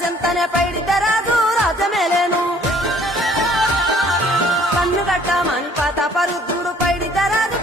రాజంతనే పైడితే రాదు రాజమేలేను కన్ను కట్టామని పాత పరుద్రుడు పైడితే రాదు